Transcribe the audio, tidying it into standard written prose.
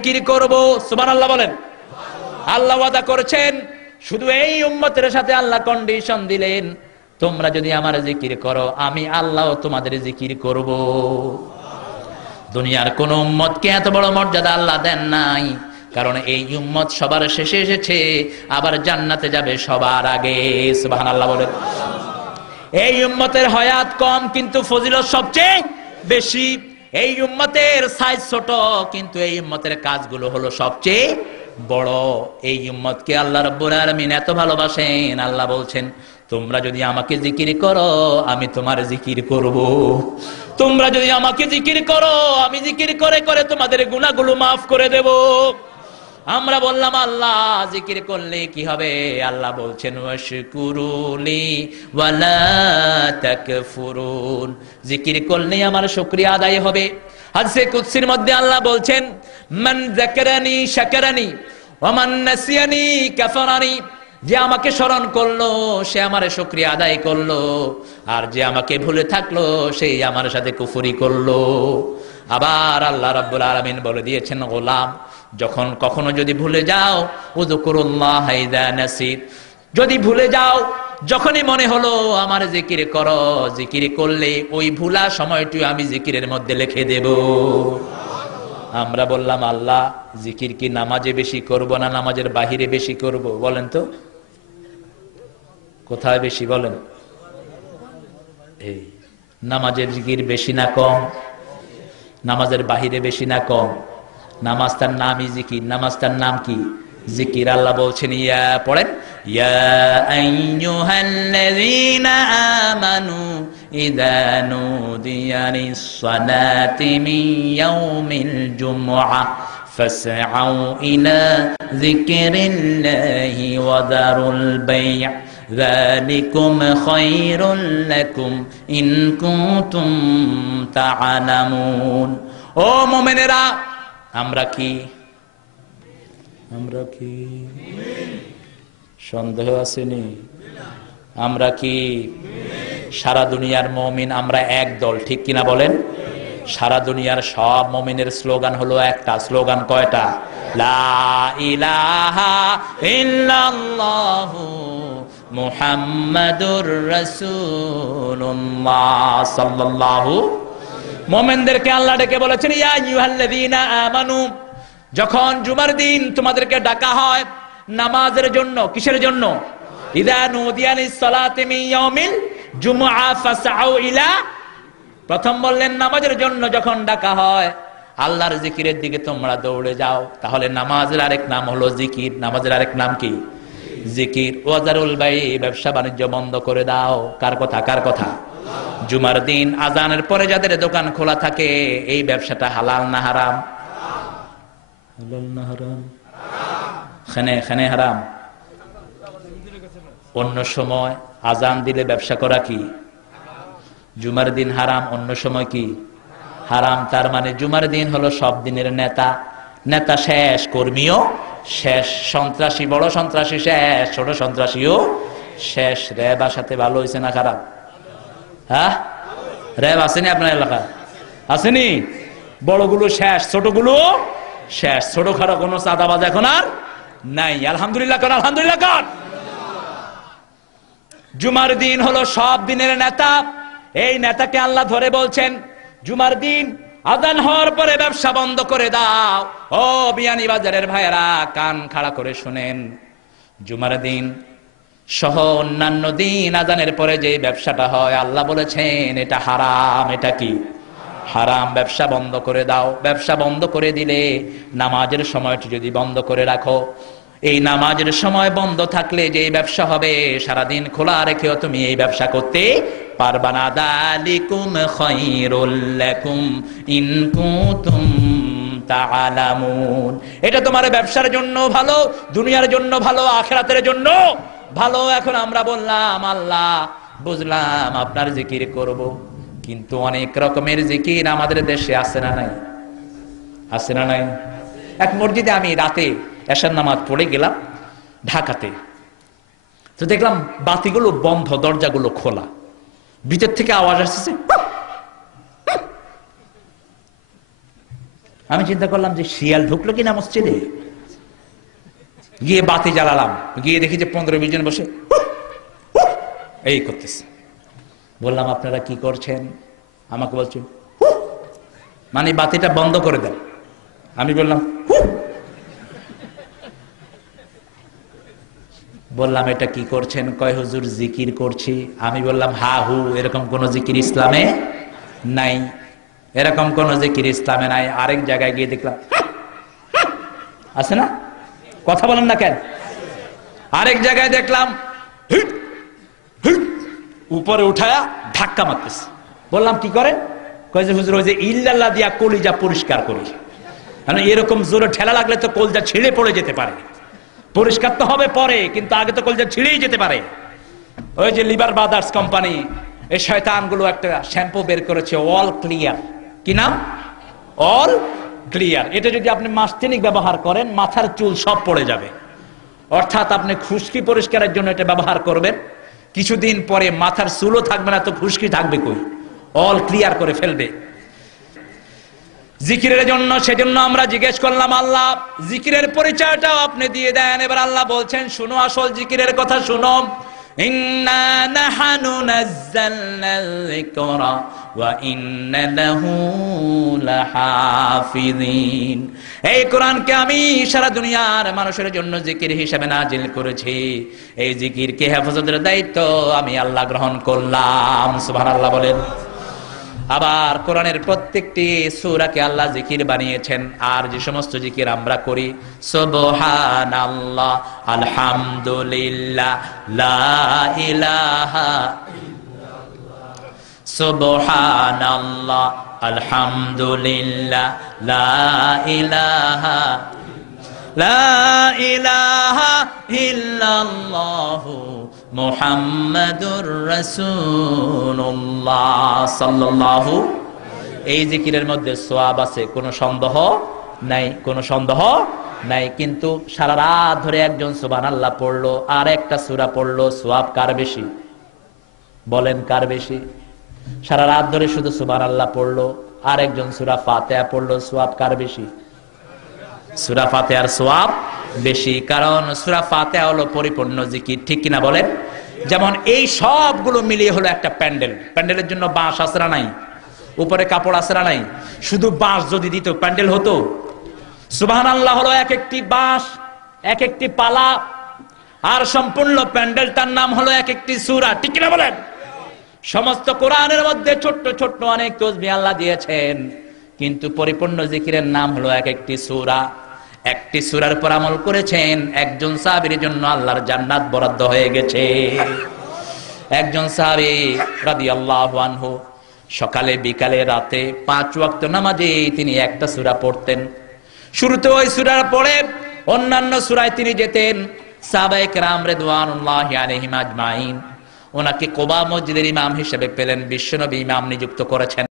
জিকির করব। সুবহানাল্লাহ বলেন। আল্লাহ ওয়াদা করেছেন, শুধু এই উম্মতের সাথে আল্লাহ কন্ডিশন দিলেন, তোমরা যদি আমার জিকির করো আমি আল্লাহ তোমাদের জিকির করব। দুনিয়ার কোন উম্মতকে এত বড় মর্যাদা আল্লাহ দেন নাই, কারণ এই উম্মত সবার শেষে এসেছে, আবার জান্নাতে যাবে সবার আগে। সুবহানাল্লাহ বলেন। এই উম্মতের হায়াত কম কিন্তু ফজিলত সবচেয়ে বেশি। এই উম্মতের সাইজ ছোট কিন্তু এই উম্মতের কাজগুলো হলো সবচেয়ে বড়। এই উম্মতকে আল্লাহ রাব্বুল আলামিন এত ভালোবাসেন, আল্লাহ বলছেন তোমরা যদি আমাকে জিকির করো আমি তোমার জিকির করব। তোমরা যদি আমাকে জিকির করো আমি জিকির করে করে তোমাদের গুনাহগুলো মাফ করে দেব। আমরা বললাম আল্লাহ জিকির করলে কি হবে? আল্লাহ বলছেন ওয়াশকুরুলি ওয়ালা তাকফুরুন, জিকির করলে আমার শুকরিয়া আদায় হবে। হাদিসে কুদসির মধ্যে আল্লাহ বলছেন মান যাকারানি শাকারানি ওয়া মান নাসিয়ানি কাফারানি, যে আমাকে স্মরণ করলো সে আমার শুকরিয়া আদায় করলো, আর যে আমাকে ভুলে থাকলো সেই আমার সাথে কুফরি করলো। আবার আল্লাহ রাব্বুল আলামিন বলে দিয়েছেন গোলাম যখন কখনো যদি ভুলে যাও উযকুরুল্লাহ ইযা নাসিত, যদি ভুলে যাও যখনই মনে হলো আমার জিকির করো, জিকির করলে ওই ভুলা সময়টি আমি জিকিরের মধ্যে লিখে দেব। আমরা বললাম আল্লাহ জিকির কি নামাজে বেশি করব না নামাজের বাহিরে বেশি করব? বলেন তো কোথায় বেশি বলেন? এই নামাজের জিকির বেশি না কম? নামাজের বাহিরে বেশি না কম? নামাজ তার নামই জিকির, নামাজ তার নাম কি? জিকির। আল্লাহ বলছেন ইয়া পড়েন ইয়া আইয়ুহাল্লাযীনা আমানু ইযা নুদিয়া লিস-সালাতি মিন ইয়াউমিল জুমআহ ফাসআউ ইলা যিকরিল্লাহি ওয়া দারুল বাই' যালিকুম খায়রুল লাকুম ইন কুনতুম তা'লামুন। ও মুমিনেরা আমরা কি সন্দেহ আসেনি? আমরা কি সারা দুনিয়ার মুমিন? আমরা এক দল, ঠিক কিনা বলেন? সারা দুনিয়ার সব মুমিনের স্লোগান হলো একটা। স্লোগান কয়টা? লা ইলাহা ইল্লাল্লাহু মুহাম্মাদুর রাসূলুল্লাহ সাল্লাল্লাহু। মুমিনদেরকে আল্লাহ ডেকে বলেছেন ইয়া আইয়ুহাল্লাযীনা আমানু, যখন জুমার দিন তোমাদেরকে ডাকা হয় নামাজের জন্য। কিসের জন্য? ইযা নুদিয়া লিস-সালাতি মিন ইয়াউমিল জুমআ ফাসআউ ইলা, প্রথম বললেন নামাজের জন্য যখন ডাকা হয় আল্লাহর জিকিরের দিকে তোমরা দৌড়ে যাও। তাহলে নামাজের আরেক নাম হলো জিকির। নামাজের আরেক নাম কি? জিকির। ওয়াজারুল বাই, ব্যবসা বাণিজ্য বন্ধ করে দাও। কার কথা? কার কথা? জুমার দিন আজানের পরে যাদের দোকান খোলা থাকে এই ব্যবসাটা হালাল না হারাম? হালাল না হারাম? খানে খানে হারাম। অন্য সময় আজান দিলে ব্যবসা করা কি? জুমার দিন হারাম, অন্য সময় কি হারাম। তার মানে জুমার দিন হলো সব দিনের নেতা। নেতা শেষ, কর্মীও শেষ, সন্ত্রাসী বড় সন্ত্রাসী শেষ, ছোট সন্ত্রাসীও শেষ। র্যাব আসাতে ভালো হয়েছে না খারাপ? হ্যাঁ, র্যাব আসেনি আপনার এলাকায়? আসেনি? বড়গুলো শেষ, ছোটগুলো শেষ। ছোট খারাপ কোনো চাঁদাবাজ এখন আর নাই। আলহামদুলিল্লাহ কর, আলহামদুলিল্লাহ কর। জুমার দিন হলো সব দিনের নেতা। এই নেতাকে আল্লাহ ধরে বলছেন জুমার দিন আযান হওয়ার পরে ব্যবসা বন্ধ করে দাও। ও বিয়ানীবাজারের ভাইয়েরা কান খাড়া করে শুনেন, জুমার দিন সহ অন্যান্য দিন আযানের পরে যে ব্যবসাটা হয় আল্লাহ বলেছেন এটা হারাম। এটা কি? হারাম। ব্যবসা বন্ধ করে দাও। ব্যবসা বন্ধ করে দিলে নামাজের সময়টি যদি বন্ধ করে রাখো, এই নামাজের সময় বন্ধ থাকলে যে ব্যবসা হবে সারাদিন খোলা রেখেও তুমি এই ব্যবসা করতে পারবা না। যালিকুম খায়রুল লাকুম ইন কুনতুম তা'লামুন, এটা তোমার ব্যবসার জন্য ভালো, দুনিয়ার জন্য ভালো, আখিরাতের জন্য ভালো। এখন আমরা বললাম আল্লাহ বুঝলাম আপনার জিকির করব, কিন্তু অনেক রকমের জিকির আমাদের দেশে আছে না নাই? আছে না নাই? এক মসজিদে আমি রাতে এশার নামাজ পড়ে গেলাম ঢাকাতে, তো দেখলাম বাতিগুলো বন্ধ, দরজাগুলো খোলা, ভিতর থেকে আওয়াজ আসছে। আমি চিন্তা করলাম যে শিয়াল ঢুকলো কিনা মসজিদে, গিয়ে বাতি জ্বালালাম, গিয়ে দেখি যে 15-20 জন বসে এই করতেছে। বললাম আপনারা কি করছেন? আমাকে বলছে মানে বাতিটা বন্ধ করে দেন। আমি বললাম বললাম এটা কি করছেন? কয় হুজুর জিকির করছি। আমি বললাম হা হু এরকম কোন জিকির ইসলামে নাই, এরকম কোন জিকির ইসলামে নাই। আরেক জায়গায় গিয়ে দেখলাম আছে না, কথা বলেন না কেন? আরেক জায়গায় দেখলাম উপরে উঠায়া ধাক্কা মারতেছে। বললাম কি করেন? কয় যে হুজুর ওই যে ইল্লাল্লাহ দিয়া কলিজা পরিষ্কার করি। মানে এরকম জোরে ঠেলা লাগলে তো কলিজা ছিঁড়ে পড়ে যেতে পারে, পরিষ্কার তো হবে পরে, কিন্তু আগে তো কলিজা ছিঁড়েই যেতে পারে। ওই যে লিভার ব্রাদার্স কোম্পানি এই শয়তানগুলো একটা শ্যাম্পু বের করেছে অল ক্লিয়ার। কি নাম? All clear. এটা যদি আপনি মাস 3 ব্যবহার করেন মাথার চুল সব পড়ে যাবে। অর্থাৎ আপনি খুশকি পরিষ্কারের জন্য এটা ব্যবহার করবেন, কিছুদিন পরে মাথার চুলও থাকবে না, তো খুশকি থাকবে কই? অল ক্লিয়ার করে ফেলবে জিকিরের জন্য। সেজন্য আমরা জিজ্ঞেস করলাম আল্লাহ জিকিরের পরিচয়টাও আপনি দিয়ে দেন। এবার আল্লাহ বলছেন শুনো আসল জিকিরের কথা শুনো। ইন্না নাহানু নাযালনাল যিকরা ওয়া ইন্না লাহু লাহাফিযিন। এই কোরআনকে আমি সারা দুনিয়ার মানুষের জন্য জিকির হিসেবে নাজিল করেছি। এই জিকিরকে হেফাজতের দায়িত্ব আমি আল্লাহ গ্রহণ করলাম। সুবহানাল্লাহ বলেন। আবার কোরআনের প্রত্যেকটি সূরাকে আল্লাহ জিকির বানিয়েছেন। আর যে সমস্ত জিকির আমরা করি সুবহানাল্লাহ, আলহামদুলিল্লাহ, লা ইলাহা সুবহানাল্লাহ, আলহামদুলিল্লাহ, লা ইলাহা ইল্লাল্লাহু মুহাম্মাদুর রাসূলুল্লাহ সাল্লাল্লাহু। এই জিকিরের মধ্যে সওয়াব আছে, কোনো সন্দেহ নাই, কোনো সন্দেহ নাই। কিন্তু সারা রাত ধরে একজন সুবহানাল্লাহ পড়লো আর একটা সূরা পড়লো, সওয়াব কার বেশি? বলেন কার বেশি? সারা রাত ধরে শুধু সুবহানাল্লাহ পড়লো আর একজন সূরা ফাতিহা পড়লো, সওয়াব কার বেশি? সূরা ফাতিহার সওয়াব বেশি, কারণ সূরা ফাতিহা হলো পরিপূর্ণ জিকির। ঠিক কিনা বলেন? যেমন এই সবগুলো মিলিয়ে হলো একটা প্যান্ডেল। প্যান্ডেলের জন্য বাঁশ আসরা নাই, উপরে কাপড় আসরা নাই, শুধু বাঁশ যদি দিত প্যান্ডেল হতো। সুবহানাল্লাহ হলো এক একটি বাঁশ, এক একটি পালা, আর সম্পূর্ণ প্যান্ডেলটার নাম হলো এক একটি সূরা। ঠিক কিনা বলেন? সমস্ত কোরআনের মধ্যে ছোট্ট ছোট্ট অনেক তাসবিহ আল্লাহ দিয়েছেন, কিন্তু পরিপূর্ণ জিকিরের নাম হলো এক একটি সূরা। একটি সূরার উপর আমল করেছেন একজন সাহাবীর জন্য আল্লাহর জান্নাত বরাদ্দ হয়ে গেছে। একজন সাহাবী রাদিয়াল্লাহু আনহু সকালে বিকালে রাতে 5 ওয়াক্ত নামাজে তিনি একটা সূরা পড়তেন। শুরুতে ওই সূরার পরে অন্যান্য সূরায় তিনি যেতেন। সাহাবায়ে কেরাম রিদওয়ানুল্লাহি আলাইহিম আজমাইন ওনাকে কুবা মসজিদের ইমাম হিসেবে পেলেন, বিশ্বনবী ইমাম নিযুক্ত করেছেন।